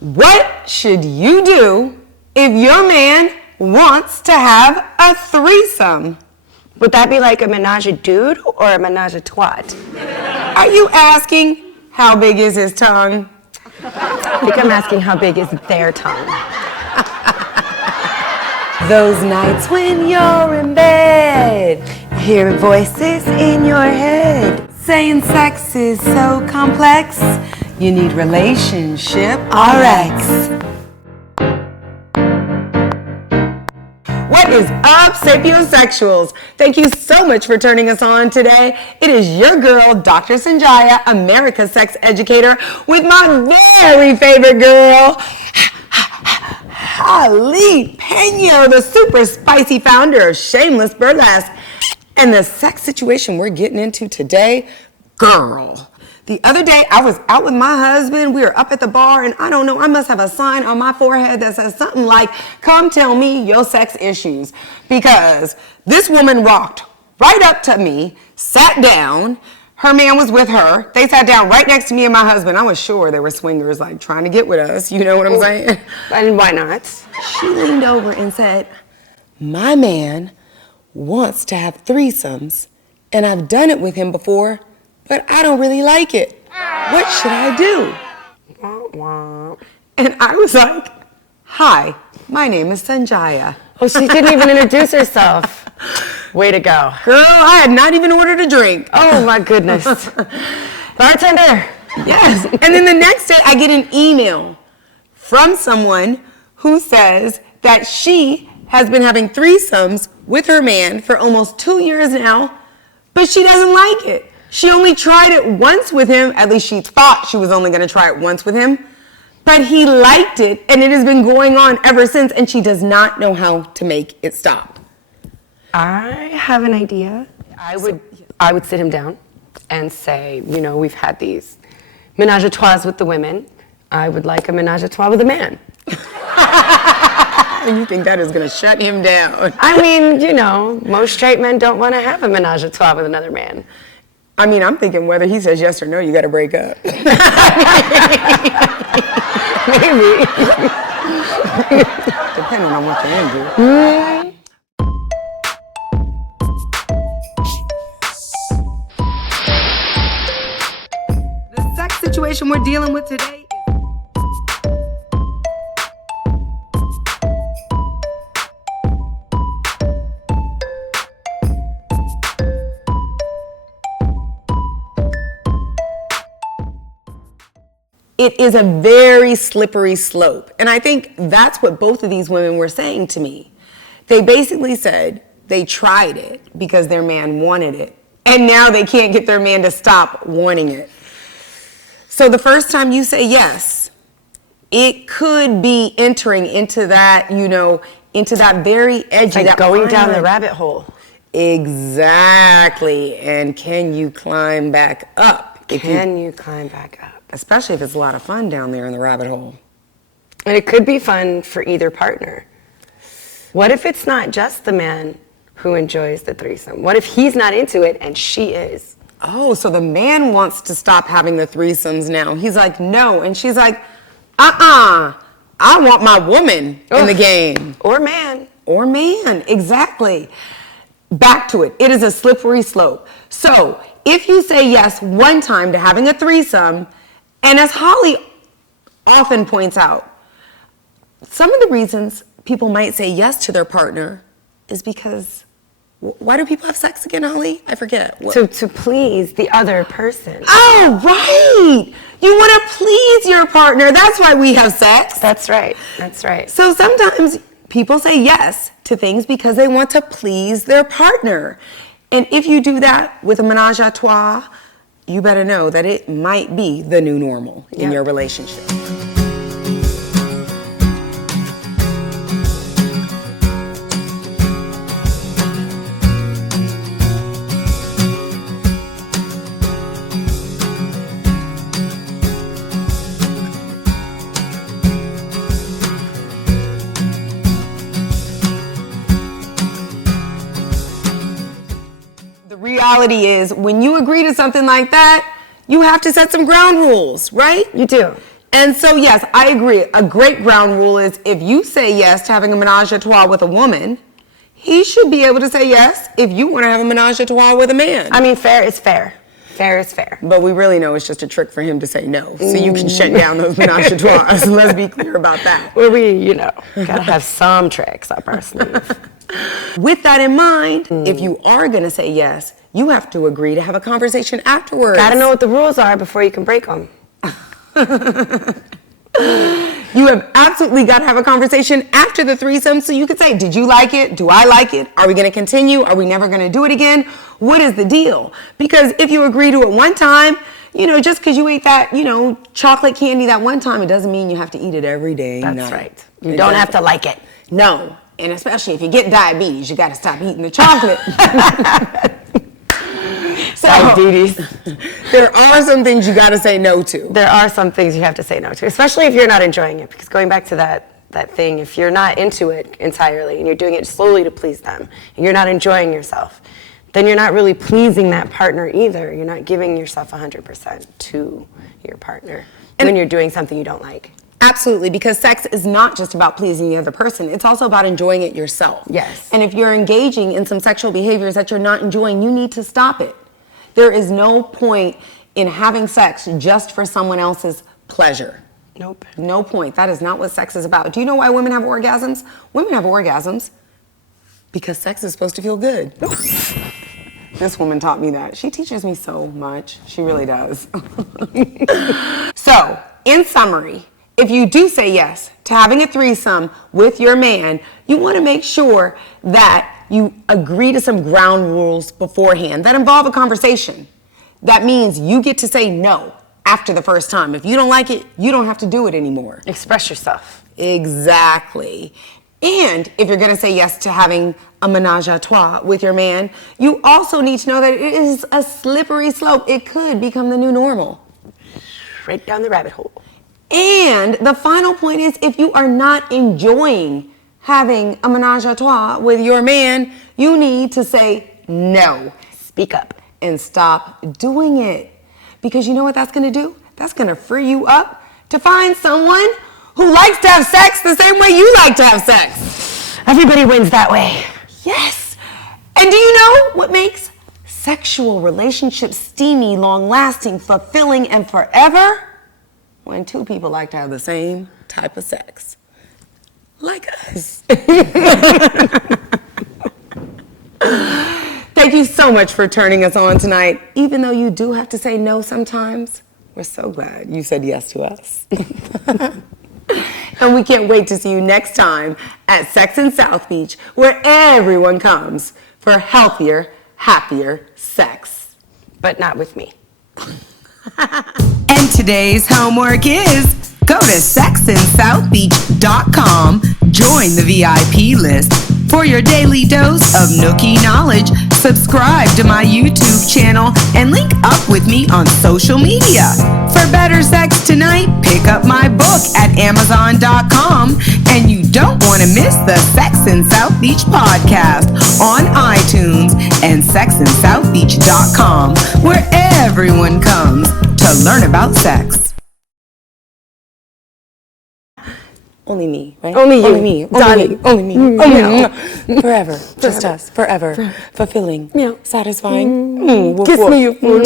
What should you do if your man wants to have a threesome? Would that be like a menage a dude or a menage a twat? Are you asking how big is his tongue? I think I'm asking how big is their tongue. Those nights when you're in bed, hear voices in your head saying sex is so complex, you need relationship RX. What is up, sapiosexuals? Thank you so much for turning us on today. It is your girl, Dr. Sonjia, America's sex educator, with my very favorite girl, Holly Peno, the super spicy founder of Shameless Burlesque. And the sex situation we're getting into today, girl. The other day, I was out with my husband. We were up at the bar, and I don't know, I must have a sign on my forehead that says something like, "Come tell me your sex issues." Because this woman walked right up to me, sat down. Her man was with her. They sat down right next to me and my husband. I was sure they were swingers, like trying to get with us. You know what I'm saying? And why not? She leaned over and said, "My man wants to have threesomes, and I've done it with him before, but I don't really like it. What should I do?" And I was like, "Hi, my name is Sonjia." Oh, she didn't even introduce herself. Way to go. Girl, I had not even ordered a drink. Oh my goodness. Bartender. Yes. And then the next day I get an email from someone who says that she has been having threesomes with her man for almost 2 years now, but she doesn't like it. She only tried it once with him, at least she thought she was only gonna try it once with him, but he liked it and it has been going on ever since, and she does not know how to make it stop. I have an idea. I would sit him down and say, you know, we've had these menage a trois with the women. I would like a menage a trois with a man. And you think that is gonna shut him down? I mean, you know, most straight men don't want to have a menage a trois with another man. I mean, I'm thinking whether he says yes or no, you gotta break up. Maybe. Depending on what you're into. The sex situation we're dealing with today. It is a very slippery slope. And I think that's what both of these women were saying to me. They basically said they tried it because their man wanted it. And now they can't get their man to stop wanting it. So the first time you say yes, it could be entering into that, you know, into that very edge. Like that going down the rabbit hole. Exactly. And can you climb back up? Can you climb back up? Especially if it's a lot of fun down there in the rabbit hole. And it could be fun for either partner. What if it's not just the man who enjoys the threesome? What if he's not into it and she is? Oh, so the man wants to stop having the threesomes now. He's like, no. And she's like, I want my woman in the game. Or man. Or man, exactly. Back to it. It is a slippery slope. So if you say yes one time to having a threesome, and as Holly often points out, some of the reasons people might say yes to their partner is because, why do people have sex again, Holly? I forget. To please the other person. Oh, right. You want to please your partner. That's why we have sex. That's right. That's right. So sometimes people say yes to things because they want to please their partner. And if you do that with a menage a trois, you better know that it might be the new normal in your relationship. Reality is, when you agree to something like that, you have to set some ground rules, right? You do. And so, yes, I agree. A great ground rule is if you say yes to having a menage a trois with a woman, he should be able to say yes if you want to have a menage a trois with a man. I mean, fair is fair. Fair is fair. But we really know it's just a trick for him to say no, so you can shut down those menage a trois. Let's be clear about that. Well, we, gotta have some tricks up our sleeve. With that in mind, if you are going to say yes, you have to agree to have a conversation afterwards. Gotta know what the rules are before you can break them. You have absolutely got to have a conversation after the threesome so you could say, did you like it? Do I like it? Are we going to continue? Are we never going to do it again? What is the deal? Because if you agree to it one time, just because you ate that, chocolate candy that one time, it doesn't mean you have to eat it every day. That's right. You don't have to like it. No. And especially if you get diabetes, you got to stop eating the chocolate. So, Diabetes. There are some things you got to say no to. There are some things you have to say no to, especially if you're not enjoying it. Because going back to that thing, if you're not into it entirely and you're doing it slowly to please them, and you're not enjoying yourself, then you're not really pleasing that partner either. You're not giving yourself 100% to your partner when you're doing something you don't like. Absolutely, because sex is not just about pleasing the other person. It's also about enjoying it yourself. Yes. And if you're engaging in some sexual behaviors that you're not enjoying, you need to stop it. There is no point in having sex just for someone else's pleasure. Nope. No point. That is not what sex is about. Do you know why women have orgasms? Women have orgasms because sex is supposed to feel good. This woman taught me that. She teaches me so much. She really does. So, in summary, if you do say yes to having a threesome with your man, you want to make sure that you agree to some ground rules beforehand that involve a conversation. That means you get to say no after the first time. If you don't like it, you don't have to do it anymore. Express yourself. Exactly. And if you're going to say yes to having a menage a trois with your man, you also need to know that it is a slippery slope. It could become the new normal. Right down the rabbit hole. And the final point is, if you are not enjoying having a menage a trois with your man, you need to say no. Speak up. And stop doing it. Because you know what that's going to do? That's going to free you up to find someone who likes to have sex the same way you like to have sex. Everybody wins that way. Yes. And do you know what makes sexual relationships steamy, long-lasting, fulfilling, and forever? When two people like to have the same type of sex. Like us. Thank you so much for turning us on tonight. Even though you do have to say no sometimes, we're so glad you said yes to us. And we can't wait to see you next time at Sex in South Beach, where everyone comes for healthier, happier sex. But not with me. And today's homework is go to sexinSouthBeach.com, join the VIP list for your daily dose of nookie knowledge. Subscribe to my YouTube channel and link up with me on social media. For better sex tonight, pick up my book at Amazon.com, and you don't want to miss the Sex in South Beach podcast on iTunes and sexinSouthBeach.com, where everyone comes to learn about sex. Only me, right? Only you. Only me. Darling. Only me. Only me. Forever. Just us. Forever. Fulfilling. Meow. Satisfying. Kiss me, you fool.